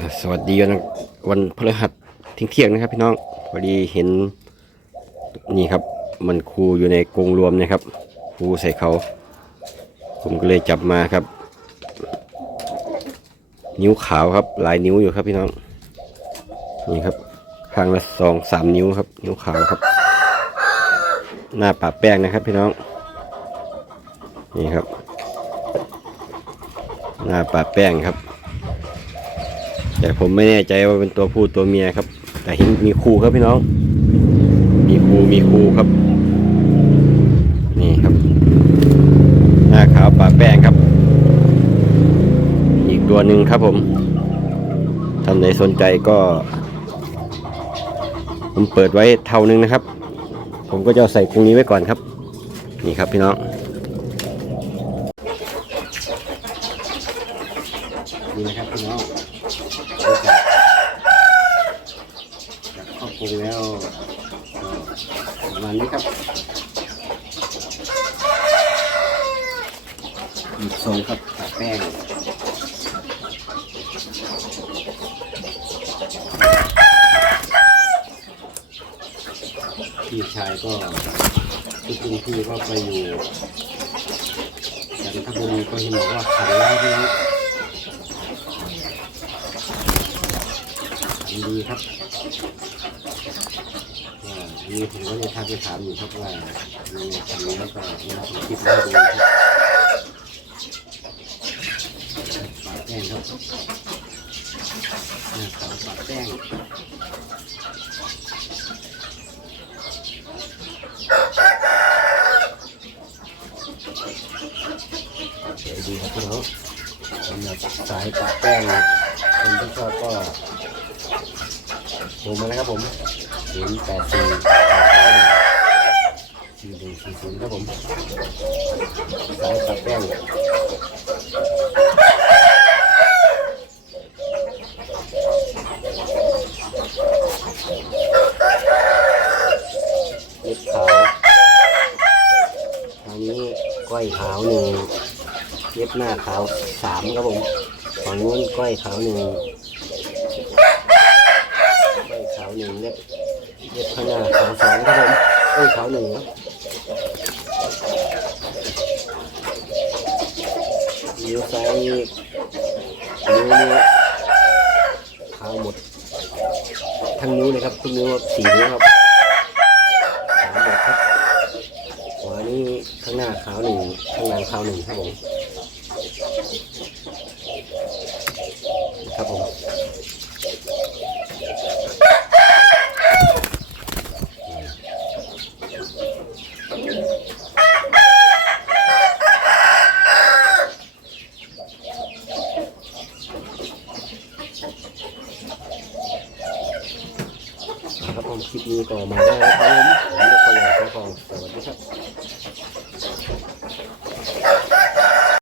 สวัสดีวันวันพฤหัสทิ้งเที่ยงนะครับ พี่น้องพอดีเห็นนี่ครับ มันครูอยู่ในกรงรวมนะครับครูใส่เขา ผมก็เลยจับมาครับ นิ้วขาวครับ หลายนิ้วอยู่ครับพี่น้องนี่ครับข้างละสองสามนิ้วครับ นิ้วขาวครับ หน้าปะแป้งนะครับ พี่น้องนี่ครับ หน้าปะแป้งครับ แต่ผมไม่แน่ใจว่าเป็นตัวผู้ตัวเมียครับ แต่เห็นมีคู่ครับพี่น้อง มีคู่มีคู่ครับ นี่ครับ หน้าขาวปะแป้งครับ อีกตัวหนึ่งครับผมท่านใดสนใจก็ ผมเปิดไว้เท่านึงนะครับ ผมก็จะใส่กรงนี้ไว้ก่อนครับ นี่ครับพี่น้อง นี่นะครับพี่น้องจากครอบครัวแล้วประมาณนี้ครับหยิบทรงครับปะแป้งพี่ชายก็ทุกคนพี่ก็ไปอยู่จันทบุรีก็เห็นบอกว่าขันแล้วพี่ น้องขันดีครับว่ามีผมก็จะทักไปถามอยู่ครับว่ามีขันแล้วก็มีผมคิดมาให้ดูครับปาแป้งครับขาวปากแป้งสวยดีครับพี่น้องสำหรับสายปะแป้งคนที่ชอบก็ โทรมานะครับผมศูนย์แปดสี่สี่หนึ่งสี่ศูนย์ครับผมสายปะแป้งเล็บขาวทางนี้ก้อยขาวหนึ่งเย็บหน้าขาวสามครับผมฝั่งนู้นก้อยขาวหนึ่งาวหนึ่งเย็บเย็บข้างหน้าขาวสองครับผมก้อยขาวหนึ่งครับนิ้วซ้ายนิ้วนี้ขาวหมดทั้งนิ้วเลยครับทุกนิ้วสี่นิ้วครับขาวหมดครับขวานี่ข้างหน้าขาวหนึ่งข้างหลังขาวหนึ่งครับผม ครับผม ครับผมคลิปนี้ก็มาได้แล้วครับผมผมนกพยาสองฟองสวัสดีครับ